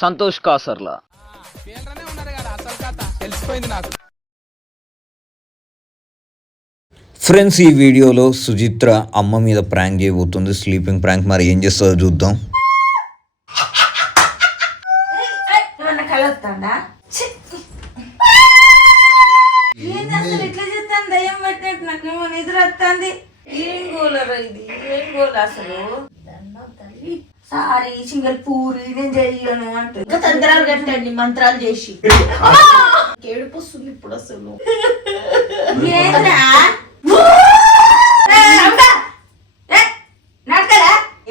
Santosh కాసర్లా. Friends, ఈ వీడియోలో సుచిత్ర అమ్మ మీద ప్రాంక్ చేయబోతుంది, స్లీపింగ్ ప్రాంక్. మరి ఏం చేస్తుందో చూద్దాం. సారీ సింగల్ పూరి నేను చెయ్యను అంటే ఇంకా తంత్రాలు కట్టండి మంత్రాలు చేసి ఏడుపు వస్తుంది ఇప్పుడు అసలు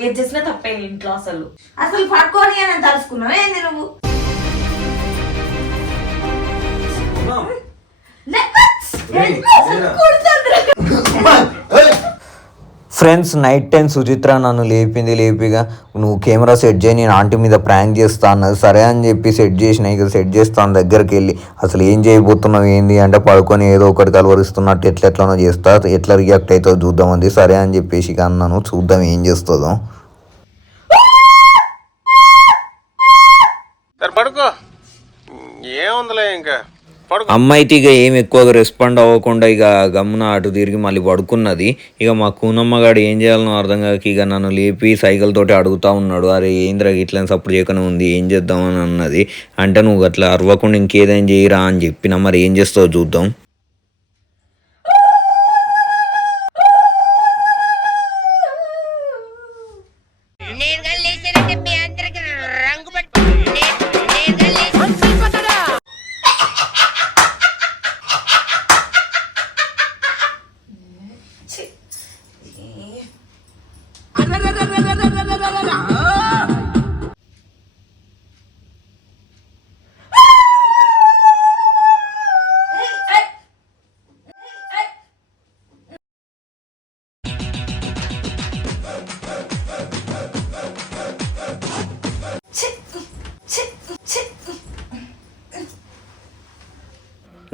ఏం చేసినా తప్పే ఇంట్లో అసలు అసలు పడుకోని అని తలుసుకున్నావు ఏంది నువ్వు ఫ్రెండ్స్, నైట్ టైం సుచిత్ర నన్ను లేపిగా నువ్వు కెమెరా సెట్ చేయి, నేను ఆంటీ మీద ప్రాంక్ చేస్తా అన్నది. సరే అని చెప్పి సెట్ చేసిన. ఇక సెట్ చేస్తాను దగ్గరికి వెళ్ళి, అసలు ఏం చేయబోతున్నావు ఏంది అంటే పడుకొని ఏదో ఒకటి కలవరిస్తున్నట్టు ఎట్లెట్లనో చేస్తా, ఎట్లా రియాక్ట్ అవుతుందో చూద్దామంది. సరే అని చెప్పేసి ఇక అన్నాను, చూద్దాం ఏం చేస్తుందో. పడుకో, ఏముందిలే ఇంకా. అమ్మ అయితే ఇక ఏం ఎక్కువగా రెస్పాండ్ అవ్వకుండా ఇక గమ్మున అటు తిరిగి మళ్ళీ పడుకున్నది. ఇక మా కూనమ్మగాడు ఏం చేయాలనో అర్థం కాక ఇక నన్ను లేపి సైకిల్ తోటి అడుగుతా ఉన్నాడు, అరే ఏంద్రా ఇట్లని సపోర్ట్ చేయకుండా ఉంది, ఏం చేద్దామని అన్నది. అంటే నువ్వు అట్లా అరవకుండా ఇంకేదైనా చేయరా అని చెప్పినా, మరి ఏం చేస్తావో చూద్దాం.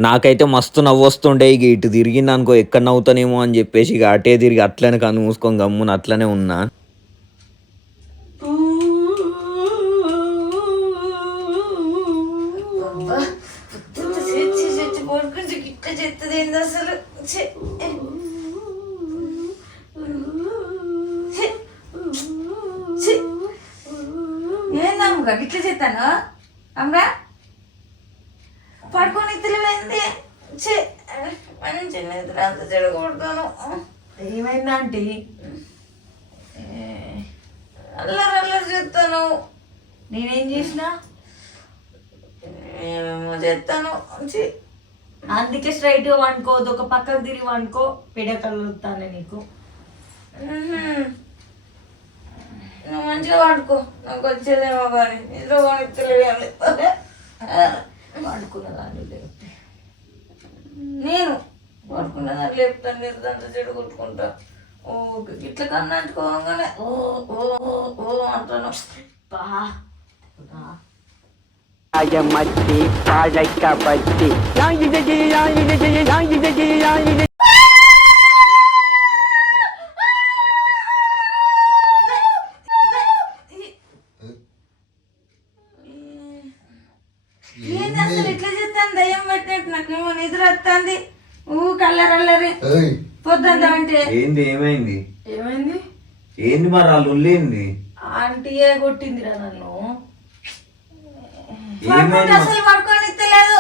నాకైతే మస్తు నవ్వు వస్తుండే. ఇక ఇటు తిరిగింది అనుకో ఎక్కడ నవ్వుతానేమో అని చెప్పేసి ఇక అటే తిరిగి అట్లనే కన్ను మూసుకొని గమ్మున అట్లనే ఉన్నా. ఏందమ్మ గిట్ల చేస్తాను అమ్మా పడుకొని తెలివైంది మంచి నిద్ర అంత చెడగొడతాను. ఏమైందంటే అల్లరి అల్లరి చేస్తాను. నేనేం చేసినా ఏమేమో చేస్తాను. అందుకే స్ట్రైట్గా వండుకోవద్దు, ఒక పక్కకు తిరిగి వండుకో, పిడకలుతాను నీకు. నువ్వు మంచిగా వండుకో, నాకు వచ్చేదేమో కానీ నిద్ర కొని తెలియాలి. వాడుకున్నదాన్ని లేకపోతే నేను వాడుకున్నదాన్ని లేపుతాను, నిద్రంతా చెడు కొట్టుకుంటా. ఓ ఇట్లా కన్నా అంటుకోగానే ఓ ఓ ఓ అంటాను. అసలు ఇట్లా చేస్తాను దయ్యం పట్టినట్టు నాకేమో నిద్ర వస్తుంది. కల్లరల్లరి పొద్దుంతా అంటే ఏంది ఏమైంది ఏమైంది ఏంది మరి వాళ్ళు ఉల్లేంది ఆంటీయే కొట్టిందిరా నన్ను. అసలు పడుకొని తెలియదు,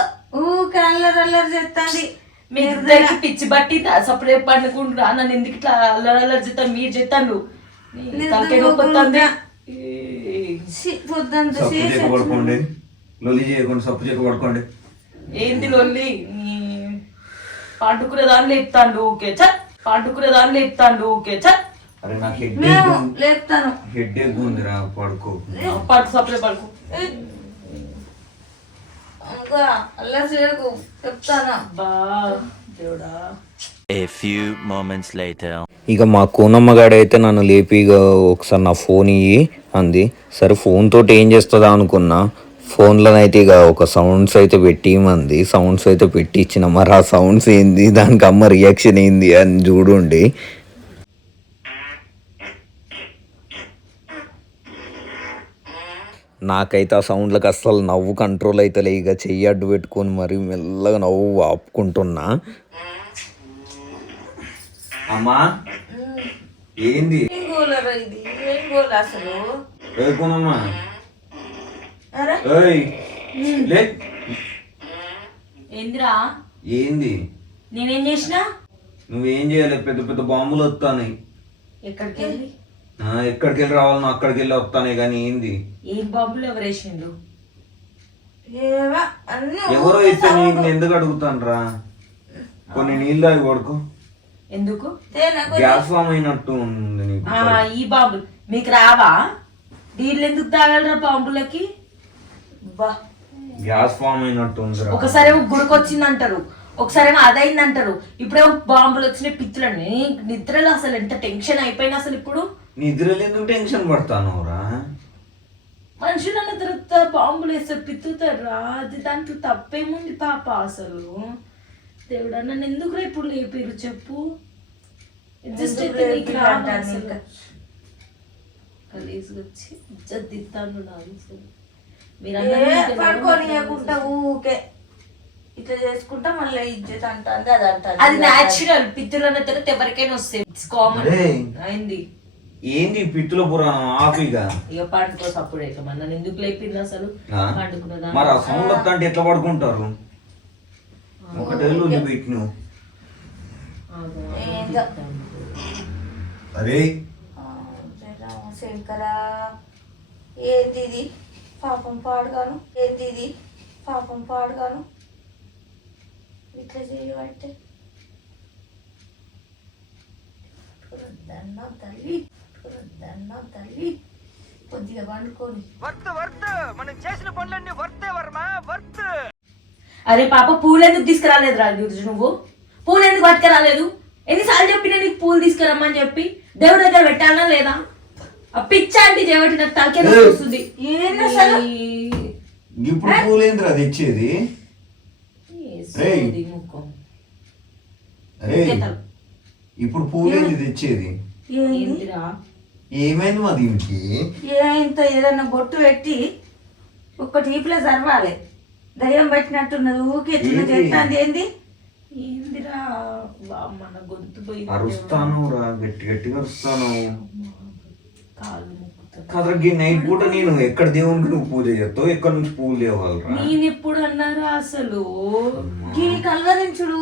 అల్లరల్లరి చేస్తుంది. మీరు పిచ్చి బట్టి సపడే పండుకుంటున్నా నన్ను ఎందుకు ఇట్లా అల్లరల్లరి చేస్తాను, మీరు చేస్తాను పొద్దుంతా లొల్లి చేయకుండా సప్పు చెక్క పడుకోండి. ఏంది లొల్లి? పండుకునే దాన్ని లేపుతాండు ఓకే చట్, పండుకునే దాన్ని లేపుతాండు ఓకే చట్. అరే నాకు లేపుతాను, హెడ్ ఎక్ ఉందిరా, పడుకో. పడుకు సప్లై పడుకు. అలా చేయకు చెప్తానా బా దేవుడా. A few moments later. ఇక మా కూనమ్మగాడు అయితే నన్ను లేపి ఇక ఒకసారి నా ఫోన్ ఇయ్యి అంది. సరే ఫోన్ తోటి ఏం చేస్తుందా అనుకున్నా. ఫోన్లోనైతే ఇక ఒక సౌండ్స్ అయితే పెట్టిమంది. సౌండ్స్ అయితే పెట్టి ఇచ్చిన. మరి ఆ సౌండ్స్ ఏంది, దానికి అమ్మ రియాక్షన్ ఏంది అని చూడండి. నాకైతే ఆ సౌండ్లకు అస్సలు నవ్వు కంట్రోల్ అవుతలే. ఇక చెయ్యి అడ్డు పెట్టుకొని మరి మెల్లగా నవ్వు ఆపుకుంటున్నా. అమ్మా ఏంది ఏం గోలరా ఇది? ఏం గోల అసలు? ఏమమ్మా అరే ఏందిరా? ఏంది నేనేం చేసినా? నువ్వేం చేయాలి? పెద్ద పెద్ద బాంబులు వస్తాయి. ఎక్కడికి వెళ్ళి ఎక్కడికి వెళ్ళి రావాలన్నా అక్కడికి వెళ్ళి వస్తానే కానీ ఏంది? ఏం బాంబులు ఎవరేసిండు? ఏవా అన్ని ఎవరో ఇస్తే నీకు ఎందుకు అడుగుతాను రా? కొన్ని నీళ్ళు అవి కొడుకు. ఎందుకు? గ్యాస్ ఫామ్ అయినట్టు ఉంది నీకు. ఈ బాంబులు మీకు రావా? నీళ్ళు ఎందుకు తాగలరా బాంబులకి? బా గ్యాస్ ఫామ్ అయినట్టు ఉంది. ఒకసారి గుడికొచ్చింది అంటారు, ఒకసారి అదైంది అంటారు, ఇప్పుడే బాంబులు వచ్చినాయి పిచ్చులని. నిద్రలో అసలు ఎంత టెన్షన్ అయిపోయినా అసలు ఇప్పుడు. నిద్రలు ఎందుకు టెన్షన్ పడతాను రా? మనుషులు అన్న తర్వాత బాంబులు వేస్తారు, పిత్తుతారా? అది దాంట్లో తప్పేముంది పాప అసలు? దేవుడా నన్ను ఎందుకు ఇప్పుడు లేపారు చెప్పు? జస్ట్ కలిసి వచ్చి ఇజ్జత్ దిత్తాను నాకు అసలు. పడుకోనియకుండా ఊకే ఇట్లా చేసుకుంటా మళ్ళీ ఇజ్జత్ అంటుంది అది అంటారు. అది న్యాచురల్. పిత్తులు అన్న తర్వాత ఎవరికైనా వస్తాయి, ఇట్స్ కామన్. అయింది ఏంది పిత్తుల పురాణం ఆఫీగా? ఇక పండుకో సప్పుడు ఇక నన్ను ఎందుకు లేపింది అసలు? పండుకున్నదా మరి ఆ సౌండ్ వస్తా అంటే ఎట్లా పడుకుంటారు? ఒకటేళ్ళు పెట్టిను. అరే శంకరా ఏంది ఇది? పాపం పాడుగాను. ఏంది ఇది? పాపం పాడుగాను. ఇట్లా చేయబట్టే దండం తల్లి, దండం తల్లి. కొద్దిగా పండుకొని మనం చేసిన పనులన్నీ వర్తే వర్మా వర్త్. అరే పాప పూలు ఎందుకు తీసుకురాలేదు రా నువ్వు? పూలు ఎందుకు పట్టుకురాలేదు? ఎన్నిసార్లు చెప్పినా నీకు పూలు తీసుకురమ్మని చెప్పి? దేవుడి దగ్గర పెట్టాలా లేదా? ఆ పిచ్చాంటి చేయబట్టి నాకు తలకే వస్తుంది. ఇప్పుడు పూలేంద్రా తెచ్చేది? ఇప్పుడు పూలేంది తెచ్చేది? ఏమైంది మా దీనికి? ఏంతో ఏదన్నా బొట్టు పెట్టి ఒక్క టీపులో జరవాలి. దయ్యం పట్టినట్టున్నది. ఊకే ఎట్లా చేస్తాంది? ఏంది? ఏందిరా మన గొంతు పోయి అరుస్తాను రా, గట్టి గట్టిగా అరుస్తాను. కాళ్ళు కదరా నైట్ పూట నేను ఎక్కడ దేవునికి నువ్వు పూజ చేస్తావు? ఎక్కడ నుంచి పూలు తేవాలరా? నేను ఎప్పుడు అన్నారా అసలు? ఈ కలవరించుడు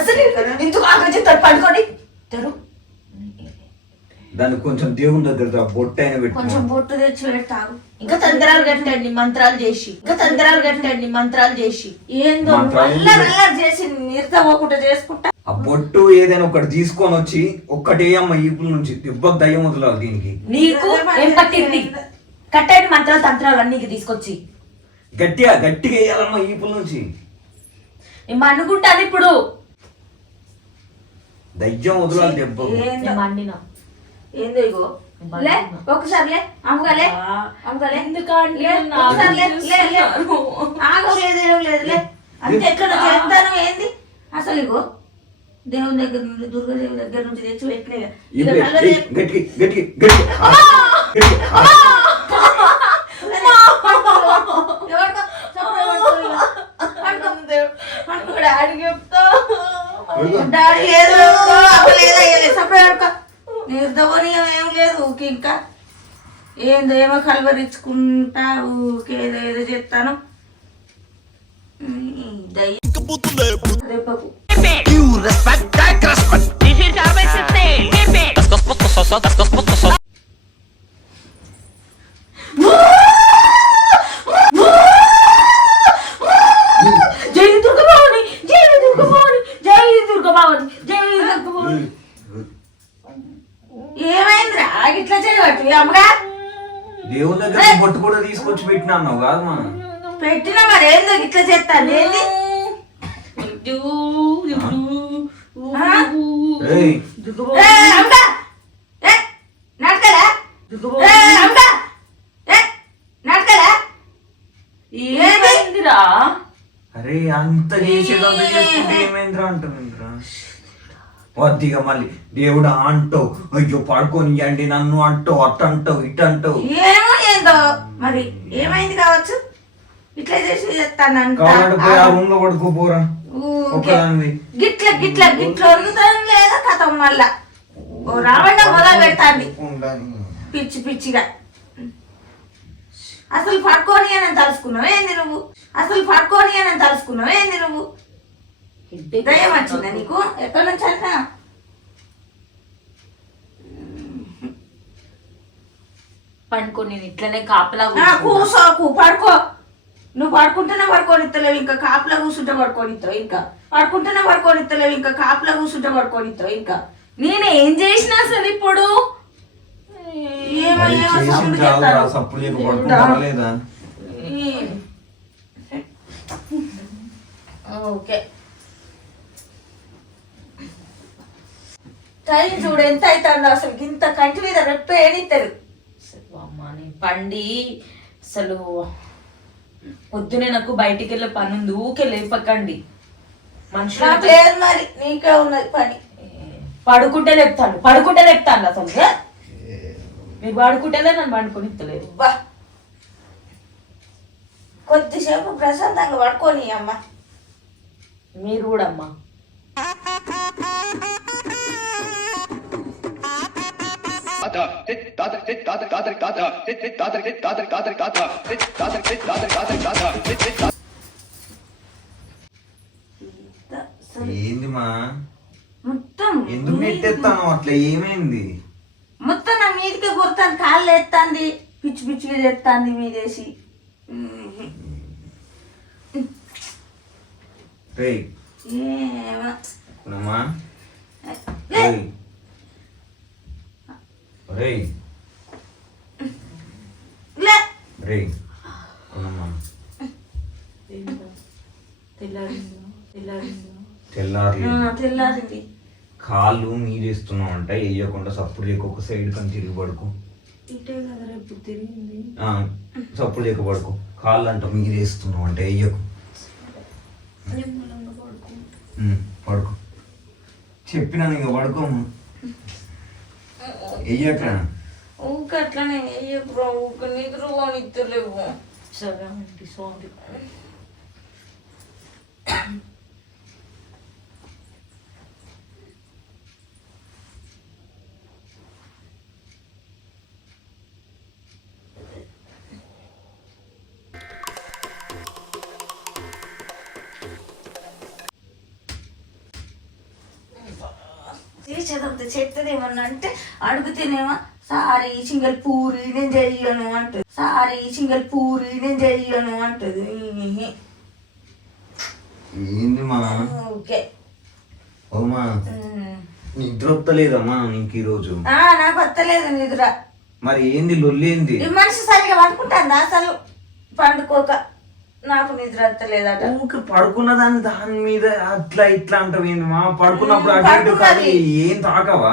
అసలు ఎందుకు ఆలోచిస్తారు? పడుకోండి దానికి కొంచెం దేవుని దగ్గర బొట్టు అయినా పెట్టు. కొంచెం బొట్టు తెచ్చి పెడతావు. ఇంకా తంత్రాలు కట్టండి మంత్రాలు చేసి, ఇంకా తంత్రాలు కట్టండి మంత్రాలు చేసి. ఏందో నల్ల చేసి నిర్తపోకుండా చేసుకుంటా. ఆ బొట్టు ఏదైనా ఒకటి తీసుకొని వచ్చి ఒక్కటే అమ్మ ఈపుల నుంచి దెబ్బకు దయ్యం వదలాలి. దీనికి నీకు ఏం పట్టింది? కట్టండి మంత్రాలు తంత్రాలు అన్ని తీసుకొచ్చి గట్టిగా గట్టిగా వేయాలమ్మా ఈపుల నుంచి. నేను అనుకుంటాను ఇప్పుడు దయ్యం వదలాలి దెబ్బ. మండినా ఏందో ఇగో లే ఒకసారి లే అమ్మగలే అమ్మగలే ఎందుకంటే ఆగలేదు ఏం లేదు లే అంతే. ఎక్కడ చేస్తాను ఏంది అసలు? ఇగో దేవుని దగ్గర నుండి దుర్గాదేవి దగ్గర నుంచి తెచ్చి పెట్టినా. డాడీ చెప్తా డాడీ లేదు నిర్దవనీయం ఏం లేదు. ఊకి ఇంకా ఏందో ఏమో కలవరించుకుంటా ఊకే ఏదో ఏదో చెప్తాను. రేపకు జై దుర్గభవాని, జై దుర్గభవాని, జై దుర్గభవాని, జై దుర్గభవాని. ఏమైందిరా ఇట్లా చేయబట్టి? అమ్మగా దేవుని దగ్గర బొట్టు కూడా తీసుకొచ్చి పెట్టినా అన్నావు కాదు మా? పెట్టినా మరి ఏందో ఇట్లా చేస్తాను ఏంది? నడకరా నడకరా ఏమైందిరా? అరే అంత చేసేదంత చేసుకుంటే ఏమైందిరా అంటారు. వద్దిగా మళ్ళీ దేవుడు అంటావు, అయ్యో పడుకొని అండి నన్ను అంటావు, అట్ట అంటావు ఇట్ అంటావు. ఏమో ఏమైందో మరి, ఏమైంది కావచ్చు, ఇట్లా చేసి చేస్తాను కావాలంటే పోయి ఆ రూమ్ లో పడుకోపోరా గిట్ల గిట్ల గిట్ల వరుగుతాను లేదా కథం మళ్ళా రావణ మొదలు పెడతాంది పిచ్చి పిచ్చిగా. అసలు పడుకోని అని తలుసుకున్నావు ఏంది నువ్వు, అసలు పడుకోని అని తలుసుకున్నావు ఏంది నువ్వు, దయ్యం వచ్చిందా నీకు ఎక్కడి నుంచి అంట? పండుకో, నేను ఇట్లనే కాపలా కూసోకు, పడుకో. నువ్వు పడుకుంటేనే పడుకోనిస్తలేవు, ఇంకా కాపులా కూర్చుంటే పడుకోనిస్తావు, ఇంకా పడుకుంటేనే పడుకోనిస్తలేవు, ఇంకా కాపులా కూర్చుంటే పడుకోనిస్తావు. ఇంకా నేను ఏం చేసినా అసలు ఇప్పుడు ఏమో ఏమో సౌండ్ చేస్తాను. లేదా ఓకే, టైం చూడు ఎంత అవుతుందో అసలు, ఇంత కంటి మీద రెప్పే ఏడిస్తారు. అమ్మ నేను పండి అసలు పొద్దునే నాకు బయటికి వెళ్ళే పని ఉంది, ఊకే లేపకండి మనుషులు. నాకు లేదు మరి, నీకే ఉన్నది పని. పడుకుంటే లేపుతాను అసలు మీరు పడుకుంటేలే నన్ను పండుకొని ఇస్తలేదు. బా కొద్దిసేపు ప్రశాంతంగా పడుకోని అమ్మ. మీరు కూడా అమ్మా. ఏంది మా మొత్తం ఎందుకు నెట్టేస్తాను అట్లా, ఏమైంది? మొత్తం నా మీదకే కొడతాను, కాళ్ళు ఎత్తాంది, పిచ్చి పిచ్చిగా చేస్తాంది మీదేసి. రేయ్ ఏమో కునమ్మా, లే. రేయ్ లే. రేయ్ కునమ్మా, తెల్లారింది. కాళ్ళు మీరేస్తున్నావు అంట, వేయకుండా సప్పుడు చేయకు, ఒక సైడ్ కానీ తిరిగి పడుకో. సప్పుడు చేయక పడుకో, కాళ్ళు అంట మీరేస్తున్నావు అంటే వేయకు, పడుకో. చెప్పినా ఇక పడుకోము, వెయ్యక ఊక అట్లనే బ్రో, ఊక నిద్ర పోనిత్తలేవు. సరే ఆంటీ, సారీ. చదువుతా చెప్తుంది ఏమన్నా అంటే అడుగుతేనేమో సారీ సింగల్ పూరి నేను చెయ్యను అంటది, సారీ సింగల్ పూరి నేను చెయ్యను అంటది. ఏంది మా ఓకే ఓమా, నిద్ర వస్తలేదమ్మా నీకు ఈరోజు? నాకు వస్తలేదు నిద్ర. మరి ఏంది లొల్లి ఏంది? ఈ మనిషి సరిగా పడుకుంటాందా అసలు? పండుకోక నాకు నిద్ర వస్తలేదట. ఊరికి పడుకున్న దాని మీద అట్లా ఇట్లా అంటావు ఏంది మా? పడుకున్నప్పుడు అటు ఇటు కాదు, ఏం తాకవా?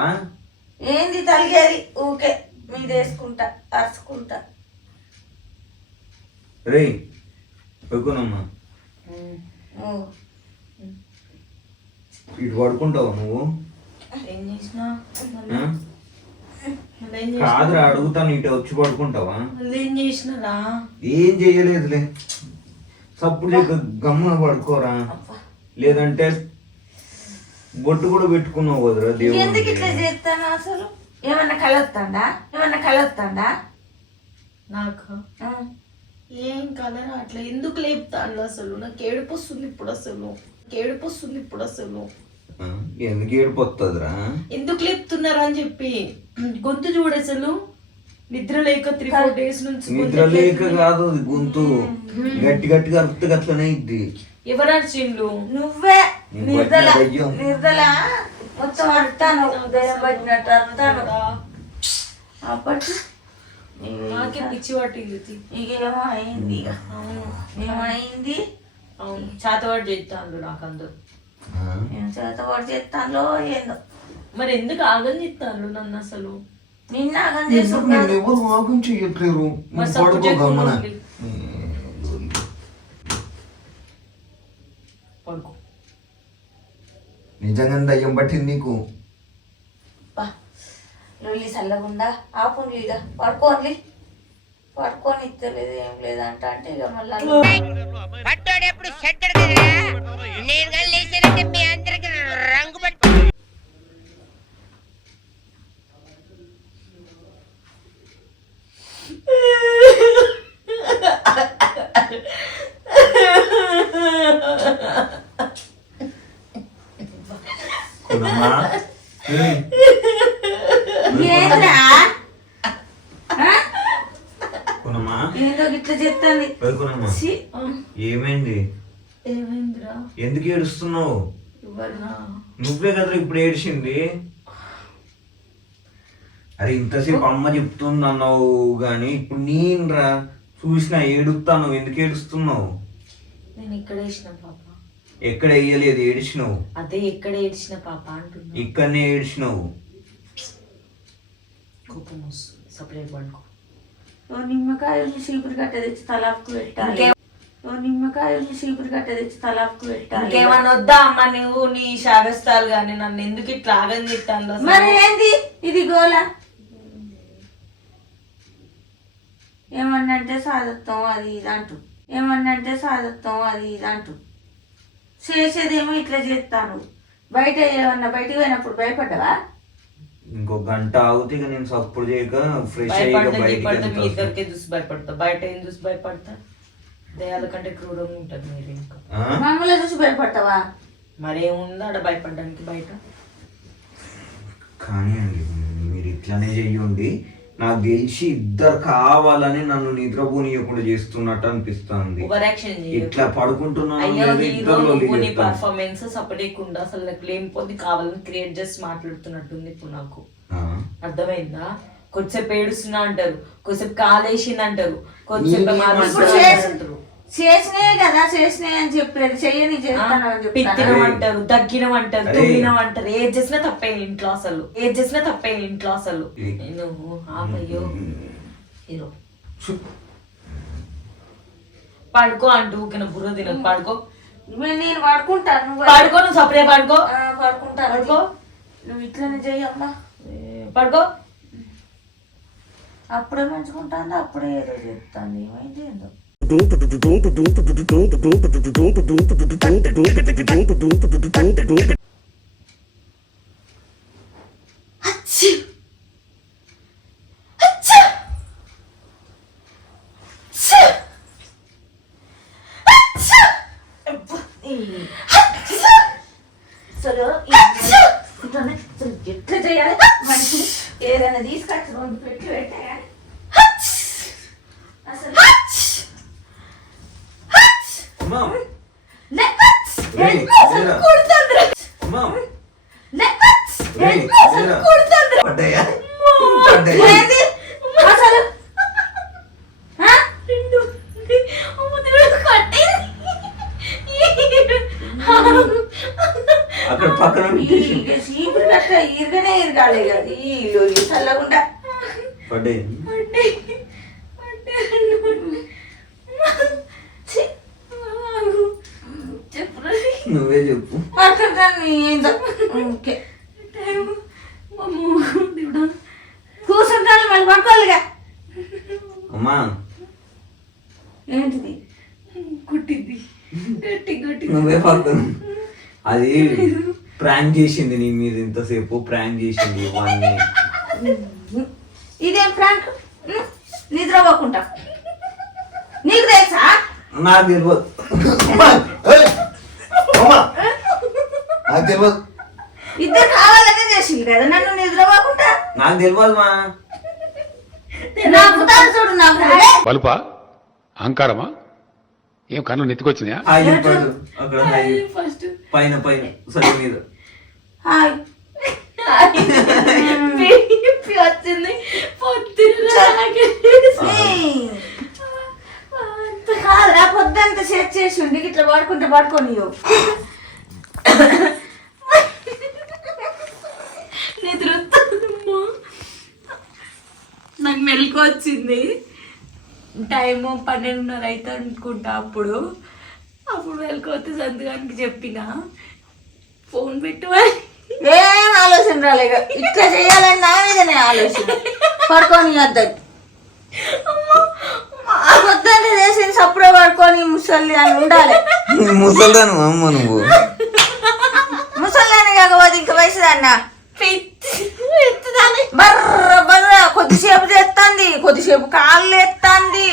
ఏంది తలిగేది ఊకే మీద వేసుకుంటా అరుచుకుంటా. రేయ్ పడుకోనమ్మా, ఇటు పడుకుంటావు నువ్వు? ఏం చేసినా కాదురా అడుగుతాను, ఇటు వచ్చి పడుకుంటావా? ఏం చేసినారా? ఏం చెయ్యలేదులే, సప్పుడు గమ్మున పడుకోరా, లేదంటే బొట్టు కూడా పెట్టుకున్నావు కదరా దేవుడు. ఎందుకు ఇట్లా చేస్తాను అసలు? ఏమన్నా కలొత్తాండా? నాకు ఏం కలర్ అట్లా ఎందుకు లేపుతాను అసలు? నాకు ఏడుపు వస్తుంది ఇప్పుడు అసలు. ఎందుకు ఏడిపోతుందిరా? ఎందుకు లేపుతున్నారా అని చెప్పి. గొంతు చూడు అసలు, నిద్ర లేక 3-4 days నుంచి. నిద్ర లేక కాదు, గొంతు గట్టి గట్టిగా అర్థం అట్లనే ఇద్ది. ఎవరు అరిచిండు? నువ్వే. నిర్దల మొత్తం అర్థాను, దయ్యం పట్టినట్టు అర్థాను. అప్పటి నాకే పిచ్చి పట్టింది. ఇక ఏమో అయింది, ఏమైంది? అవును, చేతవాడు చేస్తాను నాకు అందరు. ఏం చేతవాడు చేస్తాను ఏందో. మరి ఎందుకు ఆగం చేస్తాను నన్ను అసలు? నిన్న ఆగం చేసుకున్నాడు. పడుకో. నిజంగా దయ్యం పట్టింది నీకు? లొల్లి చల్లగుండా ఆపుండ్లిగా పడుకోండి. పడుకొని ఇస్తలేదు ఏం లేదంట అంటే ఇక మళ్ళీ ఏదో ఇట్లా చెప్తాను. ఏమైంది? ఏమైందిరా? ఎందుకు ఏడుస్తున్నావు? ఎవరురా? నువ్వే కదా ఇప్పుడు ఏడిచింది. అరే ఇంతసేపు అమ్మ చెప్తుంది అన్నావు గాని ఇప్పుడు నేనురా చూసినా ఏడుస్తాను. ఎందుకు ఏడుస్తున్నావు? నేను ఇక్కడ వేసిన పాప. ఎక్కడ వేయలేదు, ఏడిచినావు. అదే ఎక్కడ ఏడ్చిన పాప అంటున్నా. ఇక్కడనే ఏడిచినావు. కోపం వస్తుంది. సపరేట్ పడుకో. నిమ్మకాయలు చీపురు కట్ట తెచ్చి తలాపుకు పెట్టాలి. నిమ్మకాయలు చీపురు కట్ట తెచ్చి తలాపుకు పెట్టాలి. ఇంకేమన్నా వద్దా అమ్మ నువ్వు నీ శాగస్తాలు గాని నన్ను ఎందుకు ఇట్లా ఆగని చెప్తాను. మరి ఏంది ఇది గోల? ఏమన్నంటే సాధత్వం అది ఇది అంటూ, ఏమన్నంటే సాధత్వం అది ఇది అంటూ చేసేదేమో ఇట్లా చేస్తాను. బయట ఏమన్నా బయటకు పోయినప్పుడు భయపడ్డావా? ఇంకో గంట ఆగితే ఇక నేను సప్పుడు చేయక ఫ్రెష్ భయపడతా మీ ఇద్దరికే చూసి భయపడతా. బయట ఏం చూసి భయపడతా? దయాల కంటే క్రూరంగా ఉంటుంది మీరు. ఇంకా మమ్మల్ని చూసి భయపడతావా? మరేముందా అక్కడ భయపడడానికి బయట? కానీ అండి మీరు ఇట్లానే చెయ్యండి. నాకు తెలిసి ఇద్దరు కావాలని నన్ను నిద్రపోనీయకుండా చేస్తున్నట్టు అనిపిస్తుంది. ఇట్లా పడుకుంటున్నాను. పర్ఫార్మెన్స్ సపరేట్ అసలు నాకు లేనిపోద్ది కావాలని క్రియేట్ చేసి మాట్లాడుతున్నట్టుంది ఇప్పుడు నాకు. అర్థమైందా? కొద్దిసేపు ఏడుస్తున్నా అంటారు, కొద్దిసేపు కాలేసింది అంటారు, కొద్దిసేపు అంటారు, చేసినాయి కదా చేసినాయి అని చెప్పలేదు. చెయ్యని పిత్తినమంటారు, దగ్గినమంటారు, తుమ్మినమంటారు. ఏది చేసినా తప్పే ఇంట్లో అసలు. ఏది చేసినా తప్పే ఇంట్లో అసలు. నువ్వు ఆపయ్యో హీరో పడుకో అంటూ ఊకిన బుర్ర తినదు. పడుకో. నేను పడుకుంటాను. పడుకో. నువ్వు సపరే పడుకో. పడుకుంటాను. పడుకో. నువ్వు ఇట్లనే చెయ్యమ్మా. పడుకో. అప్పుడే మంచుకుంటాను, అప్పుడే ఏదో చెప్తాను. ఏమైంది ఏందో. ఎట్లా చేయాలి? మంచి ఏదైనా తీసుకొచ్చి రెండు పెట్టి పెట్టా అసలు అక్కడ పక్కన చీపురు కట్ట ఇరగనే ఇరగాలి కదా ఈ చల్లకుండా పడ్డాయి. నువ్వే చెప్పు. కూర్చుంటాను మళ్ళీ పడుకోవాలిగా. అమ్మా ఏంటిది? కుట్టింది గట్టి గట్టి. నువ్వే పక్కన. అది ప్రాంక్ చేసింది నీ మీద. ఇంతసేపు ప్రాంక్ చేసింది ఇవన్నీ. ఇదేం ప్రాంక్? నిద్రపోకుండా నీకు తెలుసా? నాకు తెలియదు. నాకు తెలియదు. ఇద్దరు కావాలనే చేసింది కదా నన్ను నిద్రపోకుండా. నాకు తెలియదు మా. నాకు చూడు నాకు బలుపా అహంకారమా? ఏం కన్ను నెత్తికొచ్చినాయా? అక్కడ పైన పైన సరి మీద వచ్చింది కాదురా పొద్దంతా సెట్ చేసి ఉండి ఇట్లా పడుకుంటే పడుకోని నిద్ర నాకు మెలకు వచ్చింది. టైము 12:30 అయితే అనుకుంటా. అప్పుడు వెళ్ళకొస్తే సంతకానికి చెప్పిన ఫోన్ పెట్టువాలి. ఏం ఆలోచన రాలేదు. ఇట్లా చేయాలని నా మీదనే ఆలోచన. పడుకొని వద్దాయి ముసలి అని ఉండాలి. ముసల్దాను అమ్మ నువ్వు. ముసలిదాన్ని కాకపోతే ఇంకా వయసుదాన్న బర్ర బర్ర కొద్దిసేపు చేస్తుంది, కొద్దిసేపు కాళ్ళు ఎత్తాంది,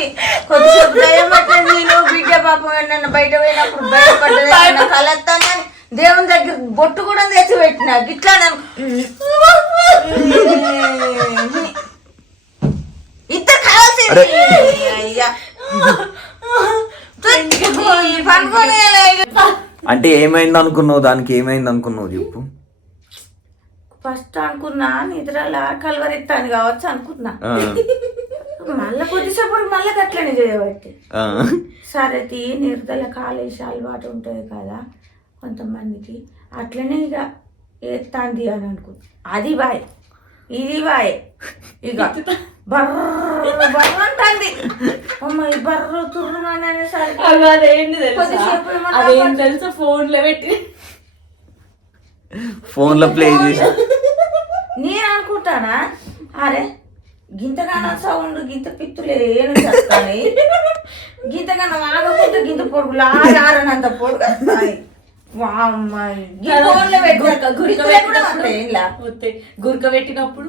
కొద్దిసేపు దయ్యం పెట్టింది. నువ్వు బిడ్డ పాపం నన్ను బయట పోయినప్పుడు బయటపడ్డది కలెత్తానని దేవుని దగ్గర బొట్టు కూడా తెచ్చి పెట్టిన గిట్లా ఇద్దరు కావాల్సి అయ్యా అంటే ఏమైంది అనుకున్నావు? దానికి ఏమైంది అనుకున్నావు చెప్పు. ఫస్ట్ అనుకున్నా నిద్రలా కలవరెత్తాను కావచ్చు అనుకున్నా. మళ్ళా కొద్దిసేపు మళ్ళీ అట్లనే చేయబట్టి సరే తీ నిర్దల కాలేసి అలవాటు ఉంటుంది కదా కొంతమందికి, అట్లనే ఇక ఎత్తాంది అని అనుకున్నా. అది బాయ్ ఇది బాయ్ ఇక బర్ర బర్ర అంటుంది. అమ్మ ఈ బర్ర తుర్రుమని అనేసరికి అదేం తెలుసా ఫోన్లో పెట్టి ఫోన్లో ప్లే చేసి నేను అనుకుంటానా అరే గింతగానో సౌండ్ గింత పిత్తులే ఏను చేస్తాయి, గింతగానో ఆగకుంటే గింత పొడుగు లారంత పొడుగు వస్తాయి. గురక పెట్టినప్పుడు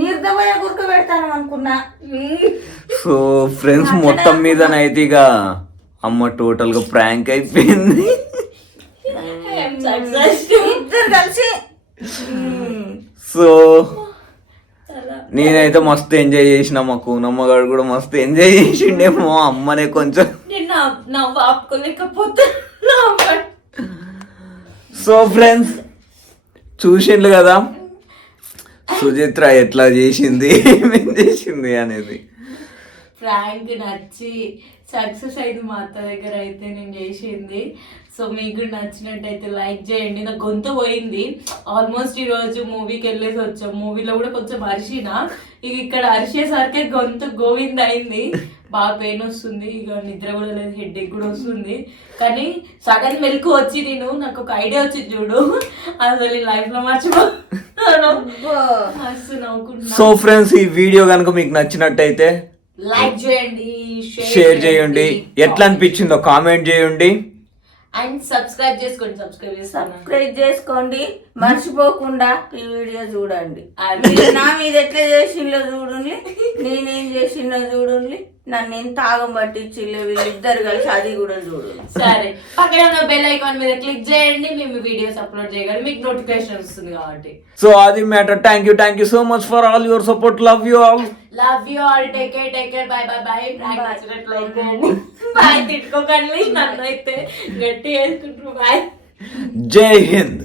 నిర్దమయ గురక పెడతాను అనుకున్నా. సో ఫ్రెండ్స్ మొత్తం మీదనైతే ఇక అమ్మ టోటల్ గా ప్రాంక్ అయిపోయింది. ఇద్దరు కలిసి సో నేనైతే మస్తు ఎంజాయ్ చేసిన, మా కూనమ్మగాడు కూడా మస్తు ఎంజాయ్ చేసిండేమో. అమ్మనే కొంచెం నవ్వు ఆపుకోలేకపోతే. సో ఫ్రెండ్స్ చూసిండ్రు కదా సుచిత్ర ఎట్లా చేసింది, ఏమేం చేసింది అనేది. ఫ్రాంక్ నచ్చి సక్సెస్ అయింది మా అత్త దగ్గర అయితే నేను చేసింది. సో మీకు కూడా నచ్చినట్టయితే లైక్ చేయండి. నా గొంతు పోయింది ఆల్మోస్ట్ ఈరోజు మూవీకి వెళ్ళేసి వచ్చాం. మూవీలో కూడా కొంచెం అరిసిన, ఇక ఇక్కడ అరిచేసరికి గొంతు గోవింద్ అయింది. బాగా పెయిన్ వస్తుంది, ఇక నిద్ర కూడా లేదు, హెడ్ఏక్ కూడా వస్తుంది. కానీ సడన్ మెలకు వచ్చి నాకు ఒక ఐడియా వచ్చింది చూడు, అసలు లైఫ్ లో మర్చిపోతాను. సో ఫ్రెండ్స్ ఈ వీడియో కనుక మీకు నచ్చినట్టయితే లైక్ చేయండి, షేర్ చేయండి, ఎట్లా అనిపించిందో కామెంట్ చేయండి అండ్ సబ్స్క్రైబ్ చేసుకోండి. మర్చిపోకుండా ఈ వీడియో చూడండి. నా మీద ఎట్లా చేసిందో చూడండి, నేనేం చేసిందో చూడండి, నన్ను ఎంత ఆగం పట్టించిల్లో వీళ్ళిద్దరు కలిసి అది కూడా చూడండి. సరే పక్కన ఉన్న బెల్ ఐకాన్ మీద క్లిక్ చేయండి, మేము వీడియోస్ అప్లోడ్ చేయగలం, మీకు నోటిఫికేషన్ వస్తుంది కాబట్టి. సో అది matter. Thank you so much for all your support. Love you all. Take care. By by by. నచ్చినట్లయితే బాయ్, తిట్టుకోకండి, నన్ను అయితే గట్టి వేసుకుంటారు. బాయ్. జై హింద్.